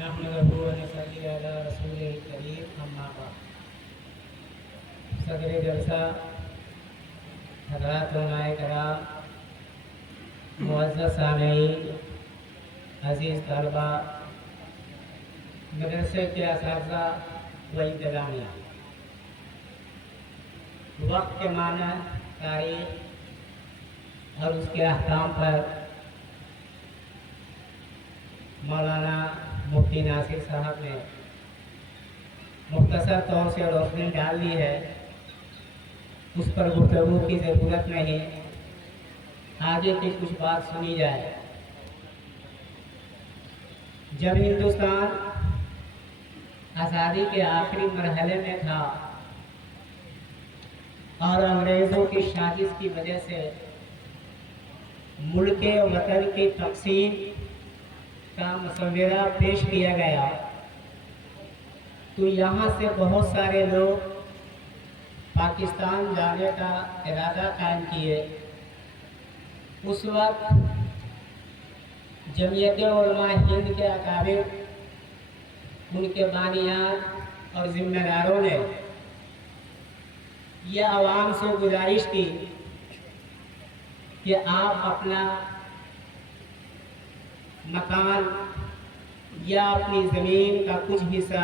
नहमदुहु व नसल्ली अला रसूलिल करीम अम्मा बाद। सदर जलसा हज़रात उलमाए कराम, मुअज़्ज़ज़ सामीईन, अज़ीज़ तलबा, मदरसे के असातिज़ा व इंतज़ामिया, वक्त के माना, तारीख़ और उसके अहकाम पर मौलाना मुफ्ती नासिर साहब ने मुख्तसर तौर से रोशनी डाल दी है, उस पर गुफ्तगू की ज़रूरत नहीं। आगे की कुछ बात सुनी जाए। जब हिंदुस्तान आज़ादी के आखिरी मरहले में था और अंग्रेज़ों की साजिश की वजह से मुल्क वतन की तक़सीम का मसवरा पेश किया गया, तो यहाँ से बहुत सारे लोग पाकिस्तान जाने का इरादा कायम किए। उस वक्त जमीयत उलमा हिंद के अकाबिर, उनके बानियान और ज़िम्मेदारों ने यह आवाम से गुजारिश की कि आप अपना मकान या अपनी ज़मीन का कुछ हिस्सा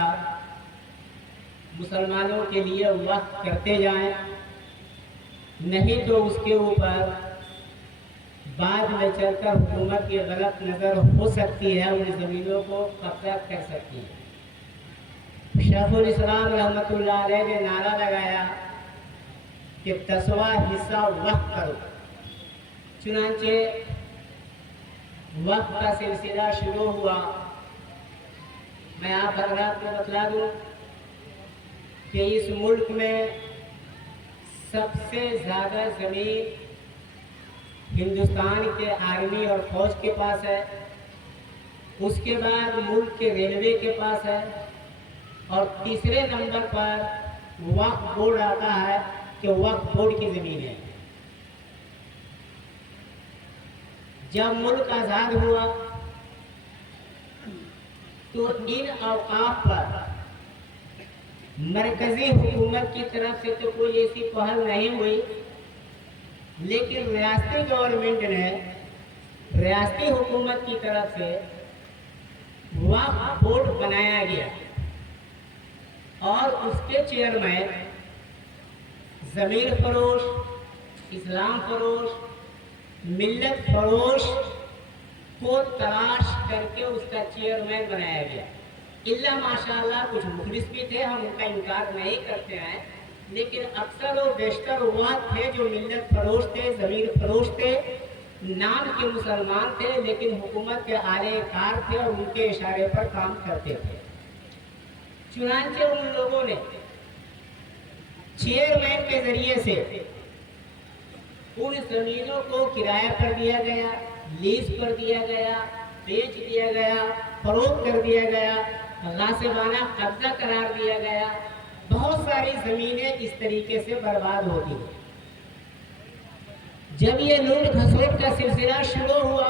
मुसलमानों के लिए वक्फ करते जाएं, नहीं तो उसके ऊपर बाद में चलकर हुकूमत की गलत नज़र हो सकती है, उन ज़मीनों को कब्जा कर सकती है। शेखुल इस्लाम रहमतुल्लाह अलैह ने नारा लगाया कि 10वां हिस्सा वक्फ करो। चुनांचे वक्त का सिलसिला शुरू हुआ। मैं आप हज़रात को बतला दूँ कि इस मुल्क में सबसे ज़्यादा ज़मीन हिंदुस्तान के आर्मी और फौज के पास है, उसके बाद मुल्क के रेलवे के पास है, और तीसरे नंबर पर वक्फ बोर्ड आता है कि वक्फ बोर्ड की ज़मीन है। जब मुल्क आज़ाद हुआ तो इन औकाफ पर मरकज़ी हुकूमत की तरफ से तो कोई ऐसी पहल नहीं हुई, लेकिन रियासती गवर्नमेंट ने रियासती हुकूमत की तरफ से वक्फ बोर्ड बनाया गया और उसके चेयरमैन ज़मीर फरोश, इस्लाम फरोश, मिल्लत फरोश को तलाश करके उसका चेयरमैन बनाया गया। इल्ला माशाअल्लाह कुछ मुखलिस भी थे, हम उनका इनकार नहीं करते हैं, लेकिन अक्सर और बेशतर वह थे जो मिल्लत फरोश थे, ज़मीर फरोश थे, नाम के मुसलमान थे, लेकिन हुकूमत के आले कार थे और उनके इशारे पर काम करते थे। चुनांचे उन लोगों ने चेयरमैन के ज़रिए से उन ज़मीनों को किराया पर दिया गया, लीज पर दिया गया, बेच दिया गया, फरोख्त कर दिया गया, गासिबाना कब्जा करार दिया गया। बहुत सारी ज़मीनें इस तरीके से बर्बाद होती हैं। जब ये लूट खसोट का सिलसिला शुरू हुआ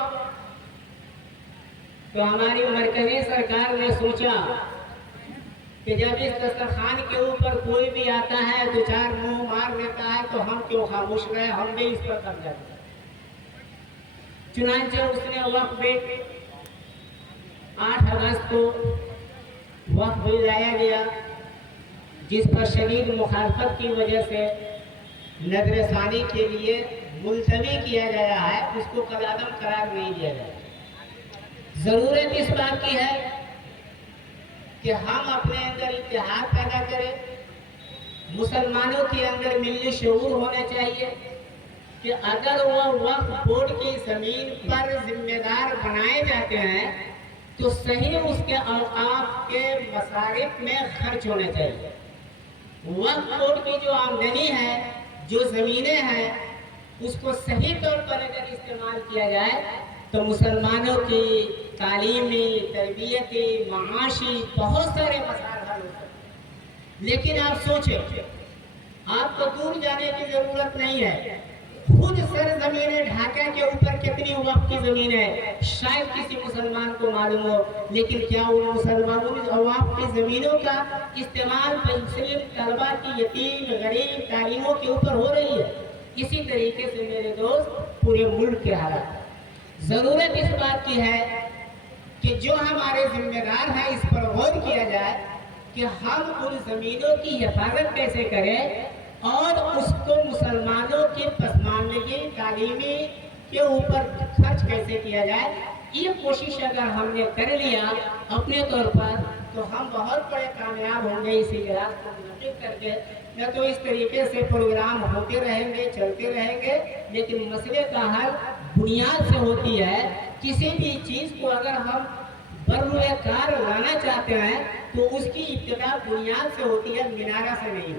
तो हमारी मरकज़ी सरकार ने सोचा कि जब इस दस्तरखान के ऊपर कोई भी आता है, दो चार मुंह मार देता है, तो हम क्यों खामोश रहे, हम भी इस पर कब्जा करें। चुनांचे उसने वक्फ बिल 8 अगस्त को वक्फ बिल लाया गया, जिस पर शदीद मुखालफत की वजह से नजरसानी के लिए मुलतवी किया गया है, उसको कलादम करार नहीं दिया गया। ज़रूरत इस बात की है कि हम अपने अंदर इत्तेहाद पैदा करें, मुसलमानों के अंदर मिली शऊर होना चाहिए कि अगर वह वक्फ बोर्ड की ज़मीन पर जिम्मेदार बनाए जाते हैं तो सही उसके औकाफ के मसारिफ में खर्च होना चाहिए। वक्फ बोर्ड की जो आमदनी है, जो ज़मीनें हैं, उसको सही तौर पर अगर इस्तेमाल किया जाए तो मुसलमानों की तालीमी, तरबियती, माशी बहुत सारे मसाइल हल हो सकते। लेकिन आप सोचें, आपको दूर जाने की ज़रूरत नहीं है, खुद सरजमीन ढाका के ऊपर कितनी वक्फ की ज़मीन है, शायद किसी मुसलमान को معلوم ہو، لیکن کیا ان مسلمانوں نے عوام کی زمینوں کا استعمال صرف طلبا کی یتیم غریب تعلیموں کے اوپر ہو رہی ہے؟ اسی طریقے سے میرے دوست پورے ملک کے حالات، ضرورت اس بات کی ہے کہ جو ہمارے ذمہ دار ہیں اس پر غور کیا جائے کہ ہم ان زمینوں کی حفاظت کیسے کریں اور اس کو مسلمانوں کی پسماندگی تعلیمی کے اوپر خرچ کیسے کیا جائے۔ یہ کوشش اگر ہم نے کر لیا اپنے طور پر تو ہم بہت بڑے کامیاب ہوں گے اس اجلاس کو منعقد کر کے۔ نہ تو اس طریقے سے پروگرام ہوتے رہیں گے، چلتے رہیں گے، لیکن مسئلے کا حل بنیاد سے ہوتی ہے۔ کسی بھی چیز کو اگر ہم بروئے کار لانا چاہتے ہیں تو اس کی ابتدا بنیاد سے ہوتی ہے، مینارہ سے نہیں۔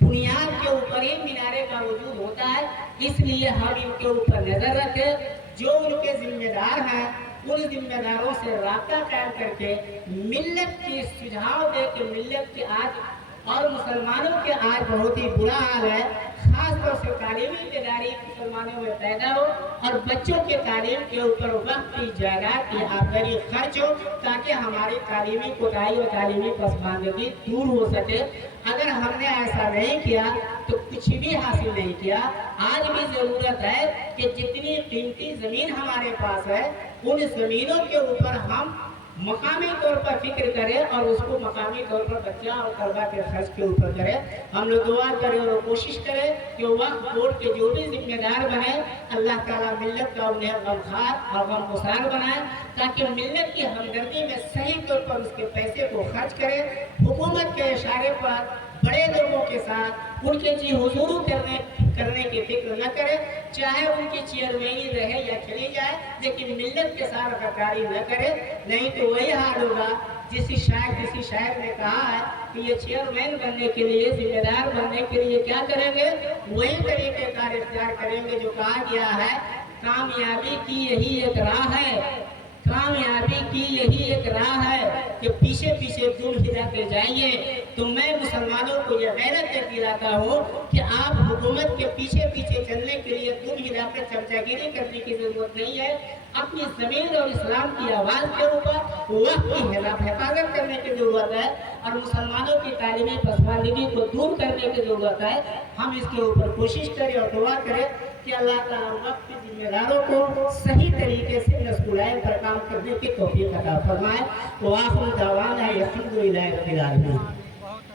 بنیاد کے اوپر ہی مینارے کا وجود ہوتا ہے۔ اس لیے ہم ان کے اوپر نظر رکھیں، جو ان کے ذمہ دار ہیں ان ذمہ داروں سے رابطہ قائم کر کے ملت کی سجھاؤ دے کہ ملت کے آج اور مسلمانوں کے آج بہت ہی برا حال ہے، خاص طور سے تعلیمی بیداری مسلمانوں میں پیدا ہو اور بچوں کے تعلیم کے اوپر وقت کی جائیداد کی آمدنی خرچ ہو تاکہ ہماری تعلیمی کوتاہی اور تعلیمی پسماندگی دور ہو سکے۔ اگر ہم نے ایسا نہیں کیا تو کچھ بھی حاصل نہیں کیا۔ آج بھی ضرورت ہے کہ جتنی قیمتی زمین ہمارے پاس ہے ان زمینوں کے اوپر ہم مقامی طور پر فکر کریں اور اس کو مقامی طور پر بچہ اور طلبا کے خرچ کے اوپر کریں۔ ہم لوگ دعا کریں اور کوشش کریں کہ وقت بورڈ کے جو بھی ذمہ دار بنے اللہ تعالیٰ ملت کا انہیں غمخوار اور غمگسار بنائے تاکہ ملت کی ہمدردی میں صحیح طور پر اس کے پیسے کو خرچ کرے۔ حکومت کے اشارے پر بڑے لوگوں کے ساتھ ان کے جی حضور کرنے کی فکر نہ کرے، چاہے ان کی چیئرمینی رہے یا چلی جائے، لیکن ملت کے ساتھ غداری نہ کرے، نہیں تو وہی حال ہوگا کسی شاعر نے کہا ہے کہ یہ چیئرمین بننے کے لیے، ذمہ دار بننے کے لیے کیا کریں گے؟ وہی طریقے کار اختیار کریں گے جو کہا گیا ہے، کامیابی کی یہی ایک راہ ہے، کامیابی کی یہی ایک راہ ہے کہ پیچھے پیچھے دور ہلاتے جائیے۔ تو میں مسلمانوں کو یہ غیرت دلاتا ہوں کہ آپ حکومت کے پیچھے پیچھے چلنے کے لیے دور ہلا کر چمچہ گیری کرنے کی ضرورت نہیں ہے۔ اپنی زمین اور اسلام کی آواز کے اوپر وقت کی حفاظت کرنے کی ضرورت ہے اور مسلمانوں کی تعلیمی پسماندگی کو دور کرنے کی ضرورت ہے۔ ہم اس کے اوپر کوشش کریں اور دعا کریں کہ اللہ تعالیٰ وقت کے ذمہ داروں کو صحیح طریقے سے نسکولائن پر کام کرنے کی توفیق عطا فرمائے۔ وآخر دعوانا الحمد للہ رب العالمین۔